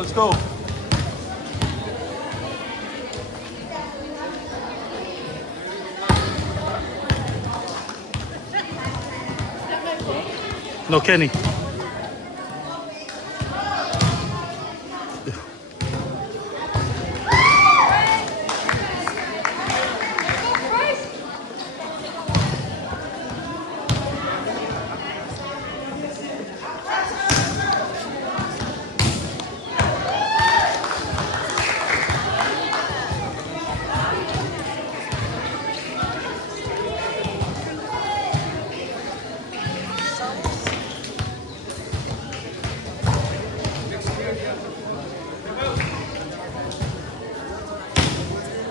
let's go. No, Kenny.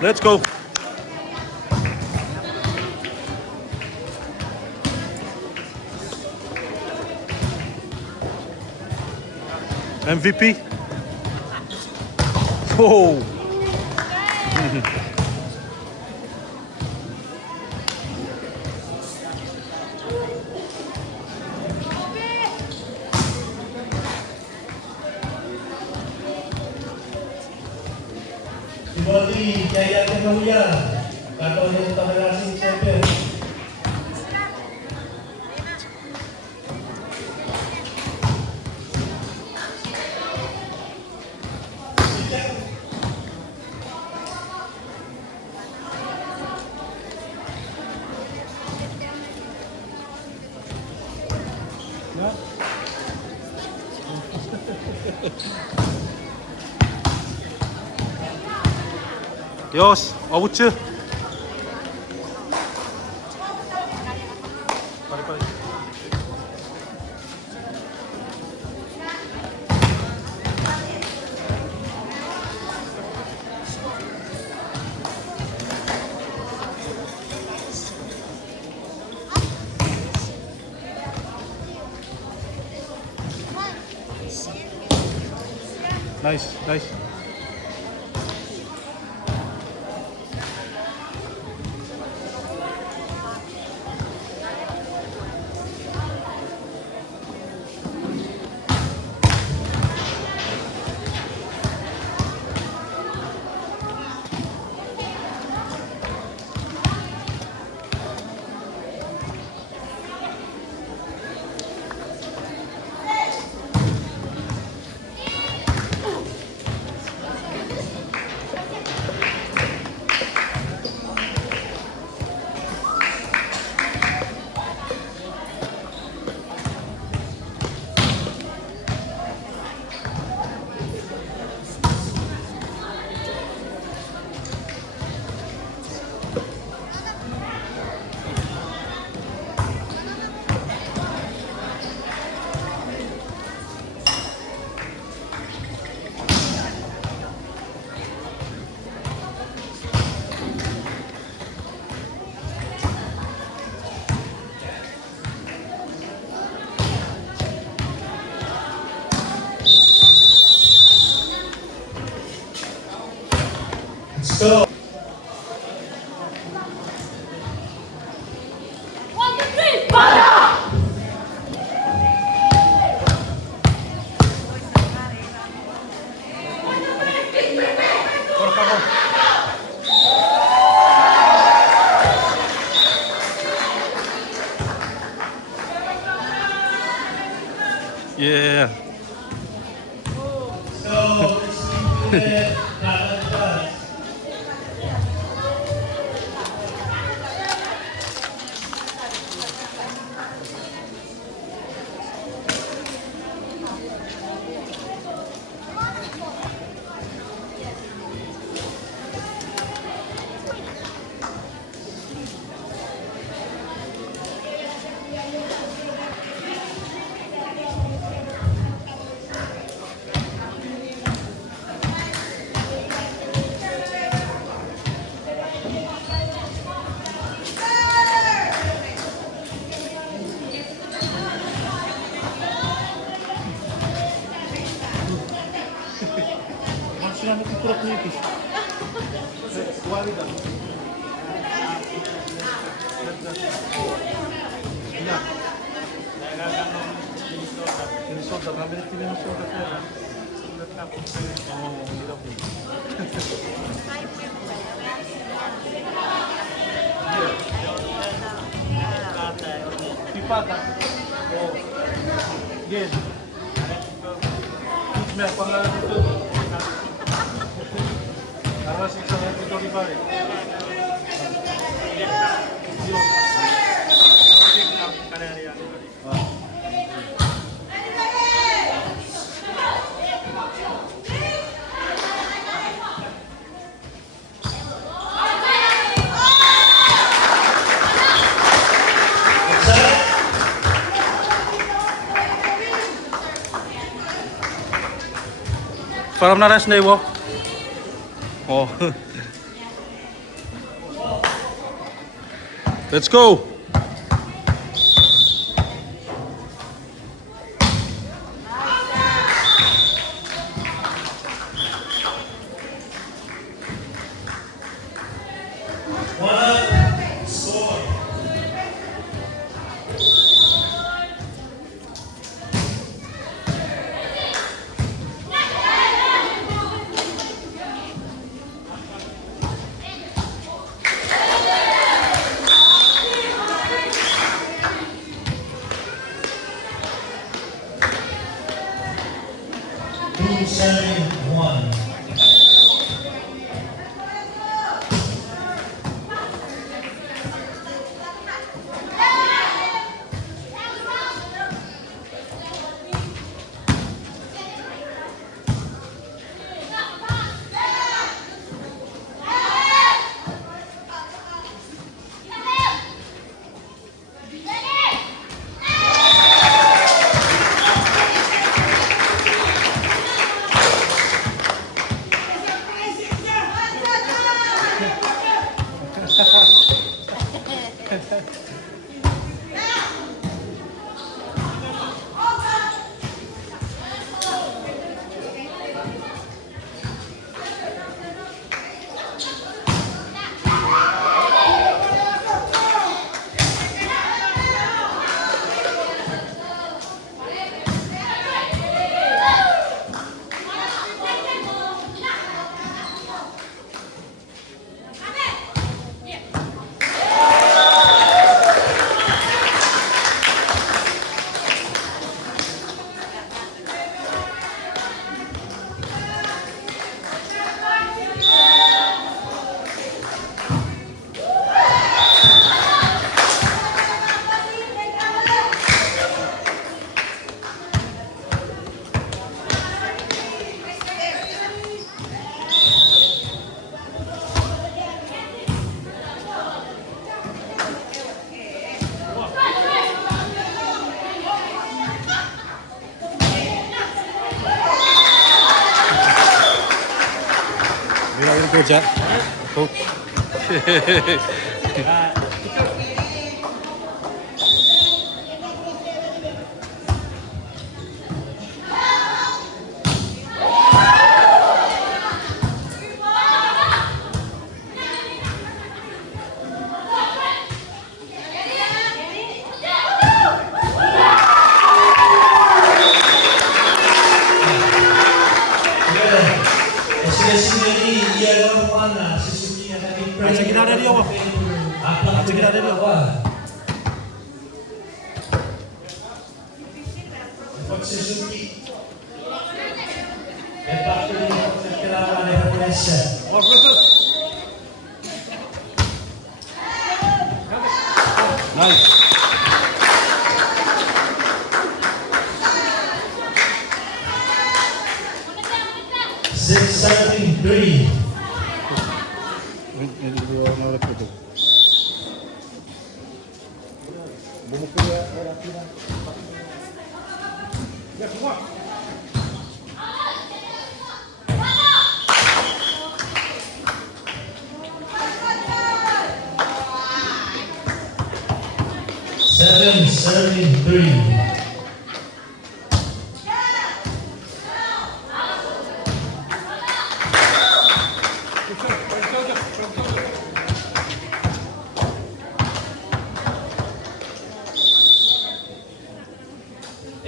Let's go. MVP. Whoa. Body Jaya Kemulia atau yang terhasil champion. Yos, avuççu. Nice, nice. Go. Yeah. Masih kurang nipis. Kualitas. Minnesota, Minnesota, Pipata. Oh. Again. Teach me ang pangalan dito. Arasing sa dito ni pare. Parang naras na iwo. Oh. Let's go. One score. Two, 7-1. Coach, ah. Coach. Sige na rin ako. Sige na rin ako. Coach Suzuki. And back to the kailangan na Japonesa. Nice. 6-7-3. Seven, 7-3.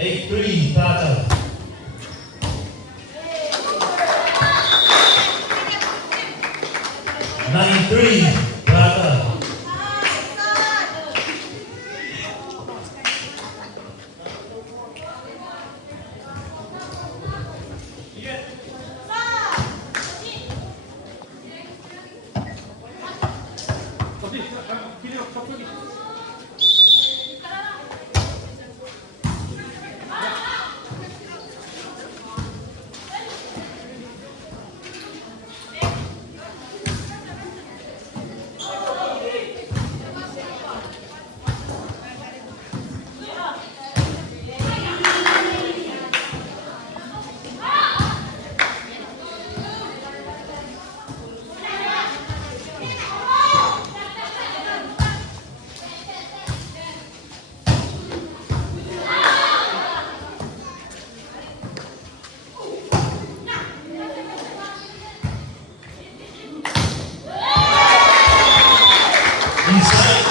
Eight, 3 battle. 9-3. Plata. Inside.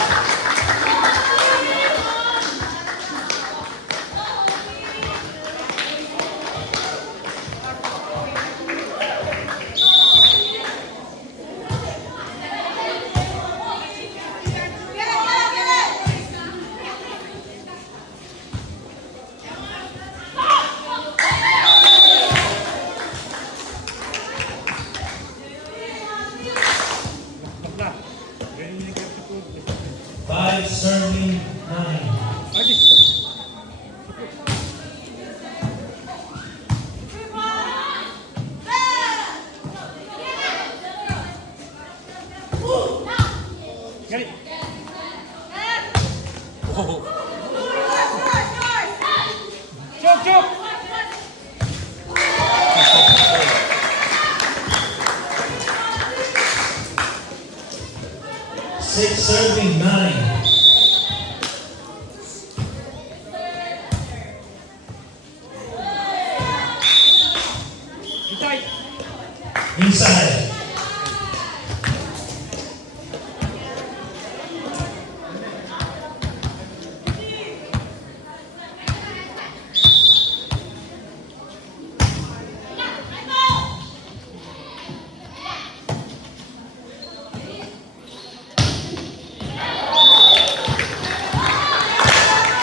Bakla. Ganyan yung kaya po. 5 serving 9. Adi. Gali. Oh. Chok, chok. 6 serving 9. Itay. Inside.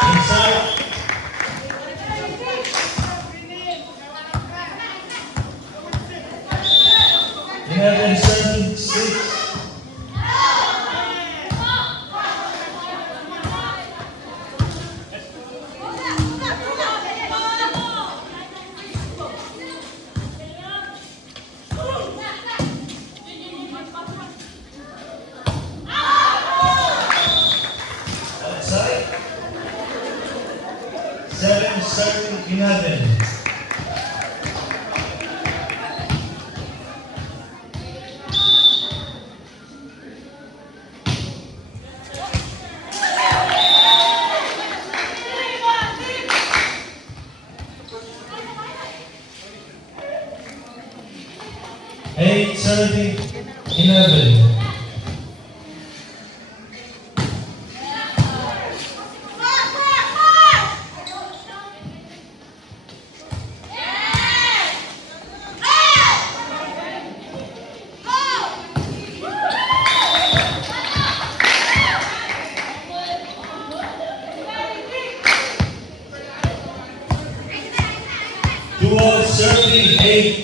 Inside. 11 serving 6. Outside. 7 serving 11. Eight serving 11. Duo serving 8.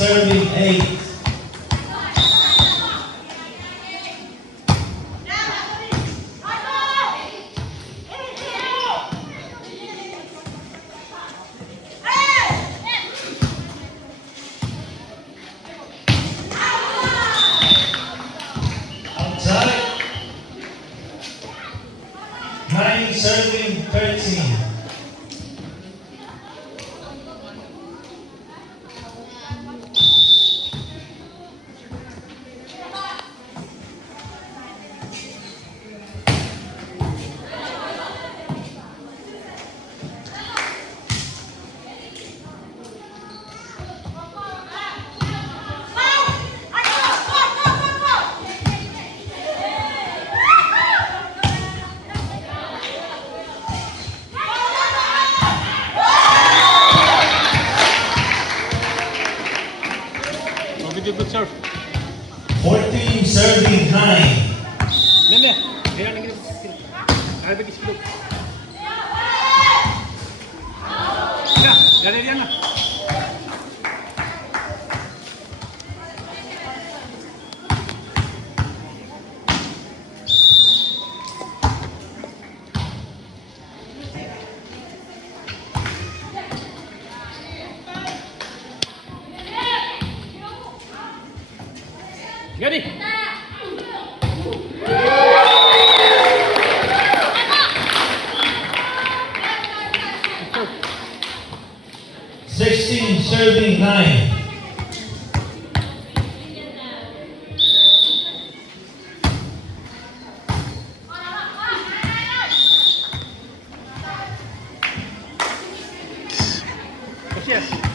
Serving 8. Outside. 9 serving 13. Kailangan kita skill. Harap kita skill. Ya, dari dia lah. Ready? 16 serving 9. Yes.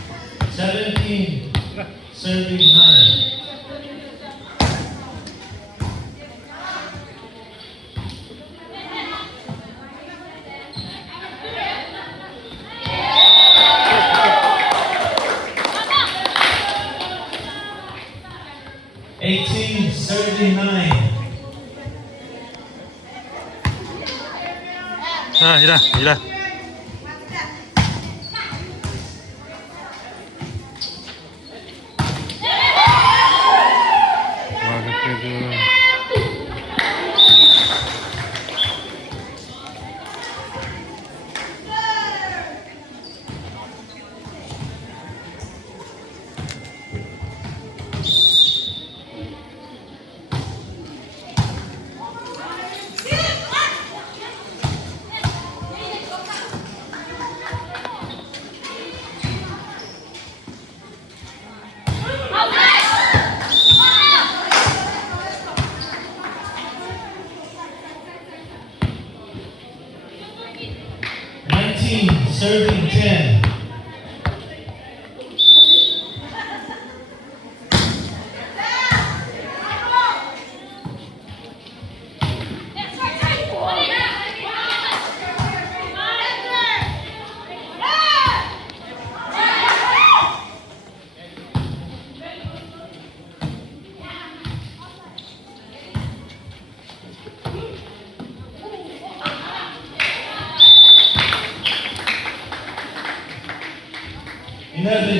17 serving 9. 아, 이라. 와, 그래도. Serving 10.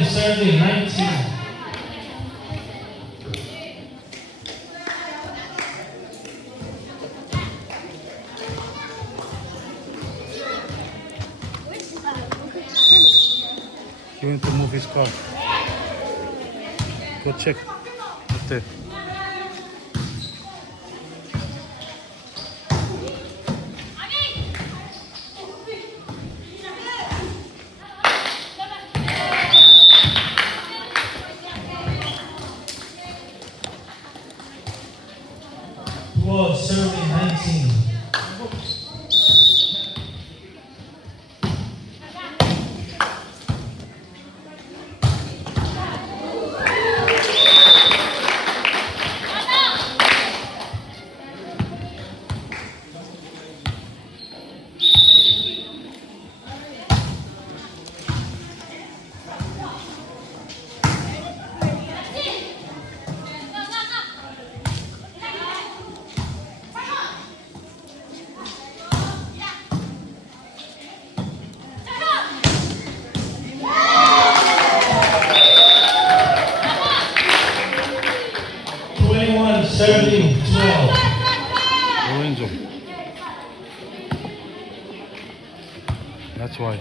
Serving 19. He went to move his car. Go check. 어때? Serving 19. Serving 12. 오른쪽. That's why.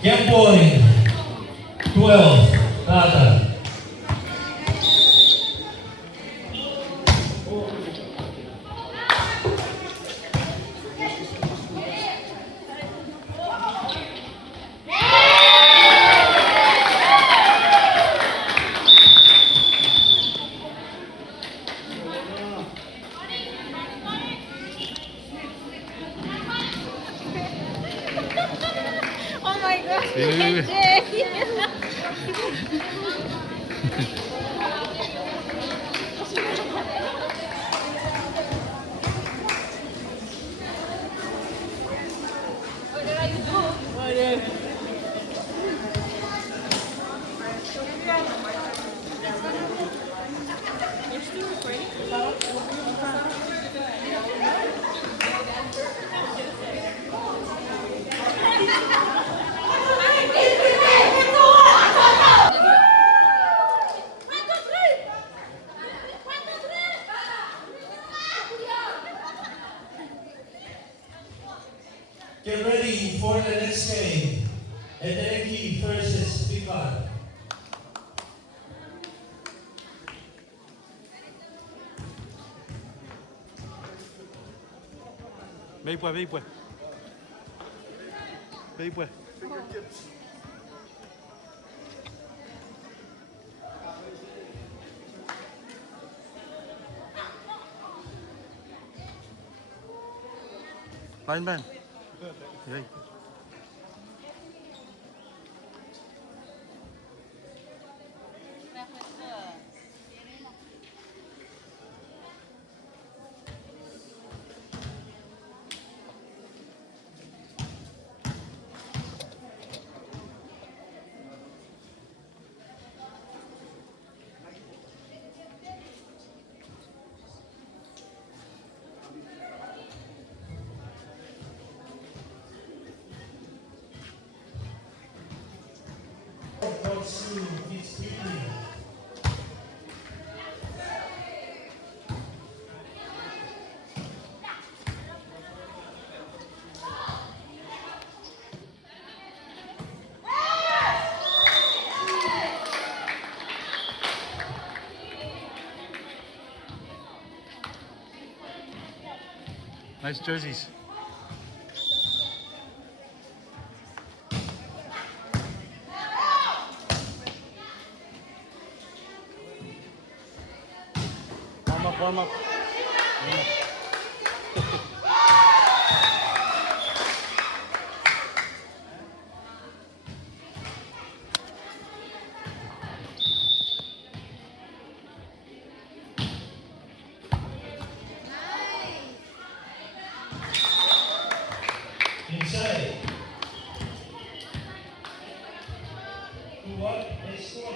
Game point 12, Tata. Oh my God, Yeah. Jay. What did I do? What did You're still recording? Get ready for the next game. Eteniki versus Pican. Ve ahí pues, ve ahí pues. Ve ahí pues. Ven. Ve ahí. Nice jerseys. Warm up. Inside. 2-1, they score.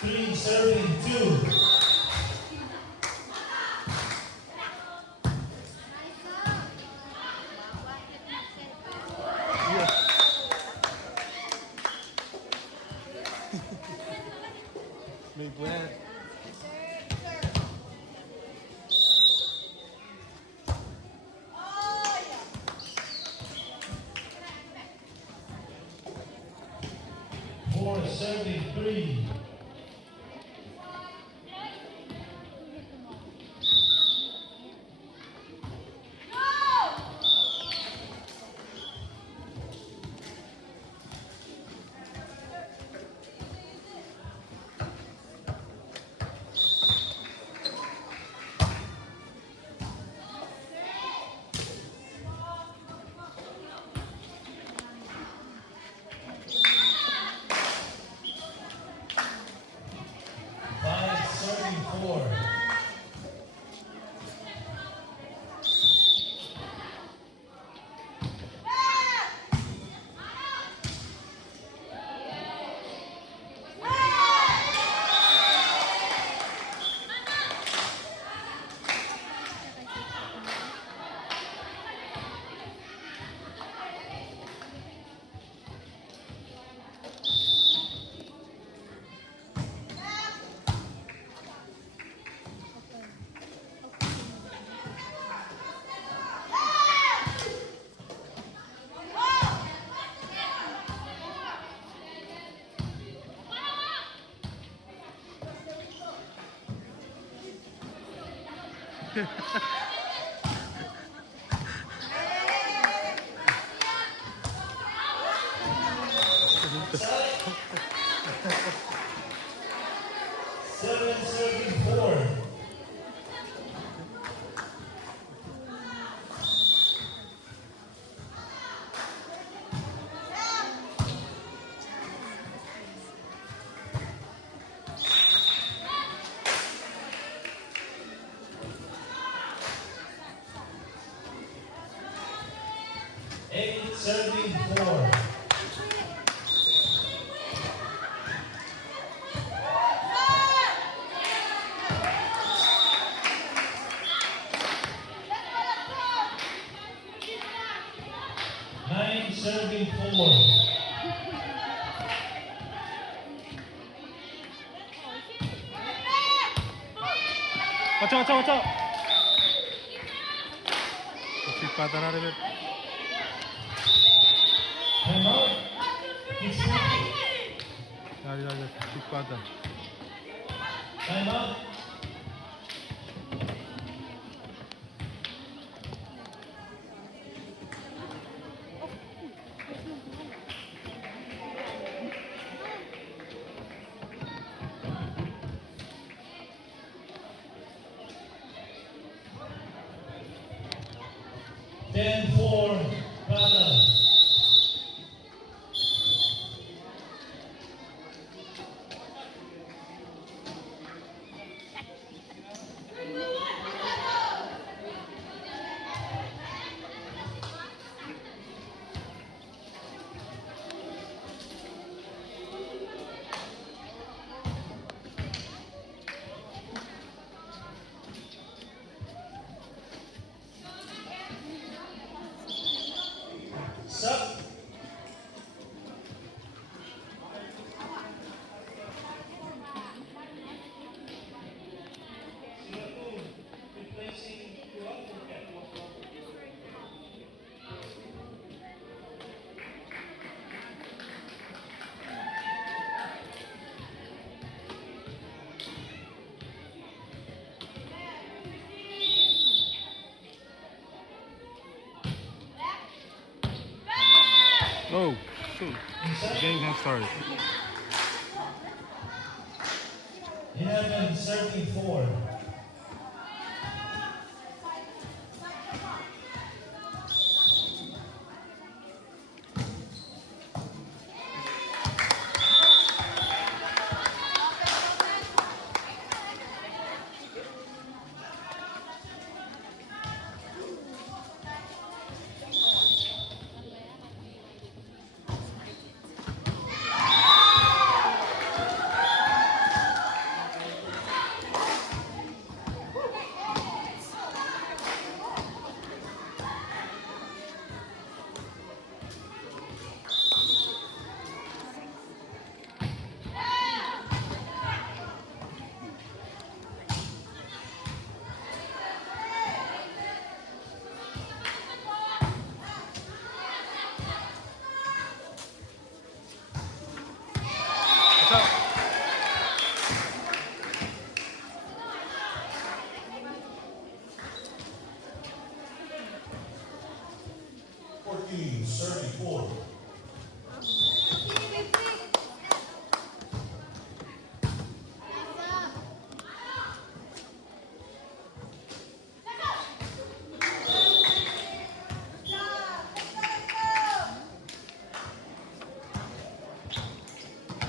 Three serving two. Ve ahí pues. 4-73. Seven serving four. Eight serving four. Nine serving four. Watch out, watch out, watch out. Let's pata na rin. Time out. Dale, keep pata. Time out. Ten four. Pata. Sup. Oh, shoot. The game has started. 11 serving four. Watch out. Serving four.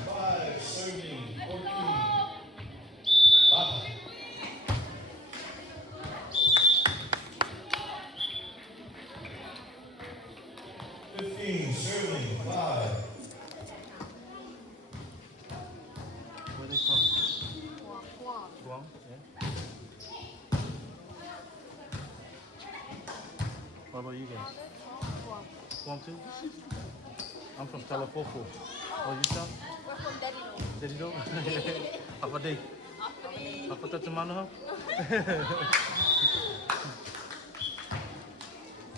Five serving 14. Pata. 15 serving five. Where they from? Guam. Yeah. What about you guys? Guam too? I'm from Talapofo. Oh, you from? We're from Daddy. Did you know? Apa day? Apa tu mana?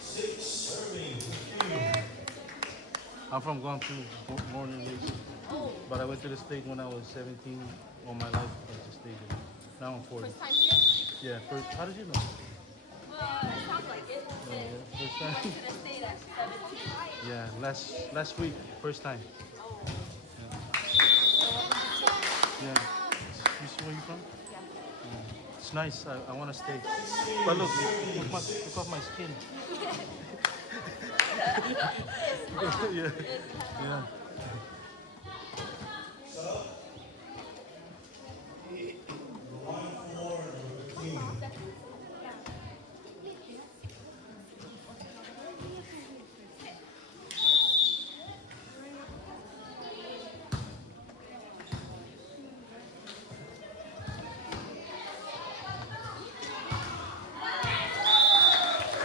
Six serving 15. I'm from Guam too, born and raised. But I went to the state when I was 17. All my life, I just stayed here. Now I'm 40. First time here? Yeah, first. How did you know? It sounds like it. Yeah, first I time. should have stayed at 17. Yeah, last week, first time. Yeah. You see where you from? Yeah. It's nice. I want to stay. But look, look off my skin. Yeah. Yeah.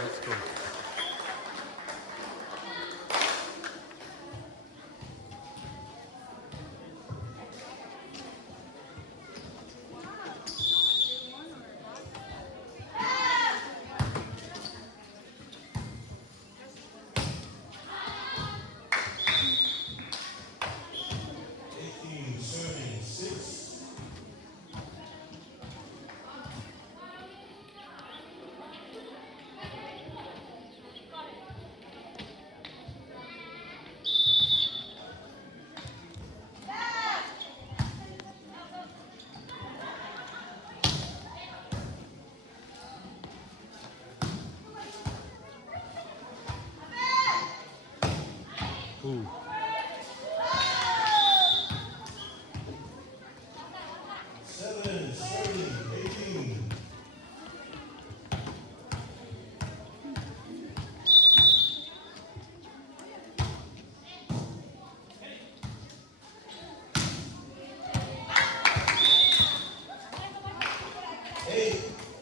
Let's go. Serving 6. Ooh. Serving 18.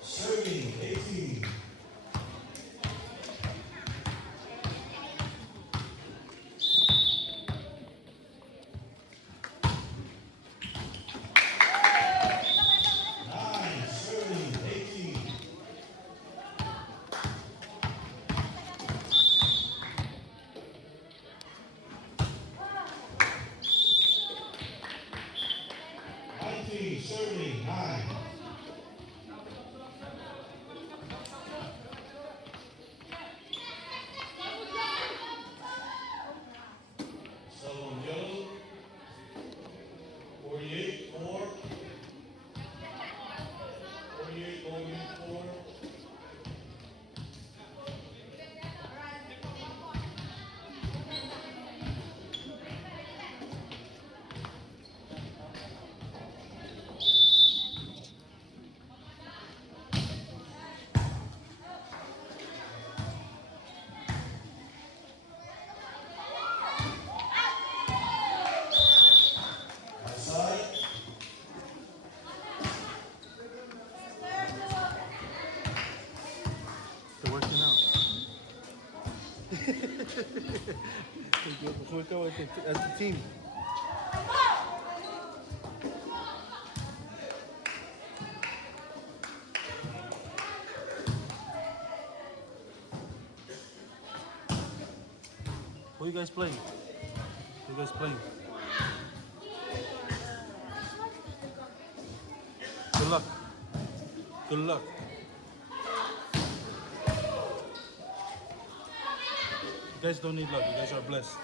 Serving 18. 19 serving 9. Still on yellow. 48 4. 48 going in 4. Outside. They're working out. Work out as a team. Who you guys playing? Who you guys playing? Good luck. Good luck. You guys don't need luck. You guys are blessed.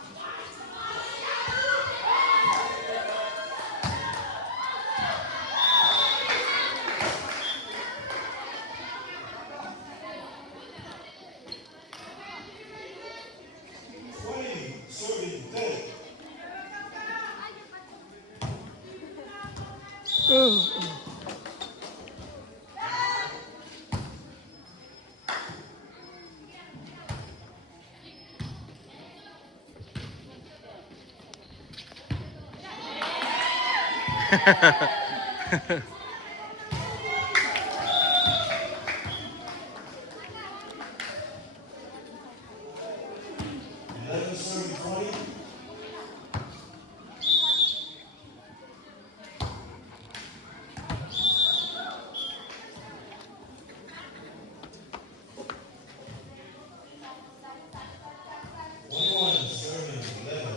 Serving 10. Serving 20. Serving 11.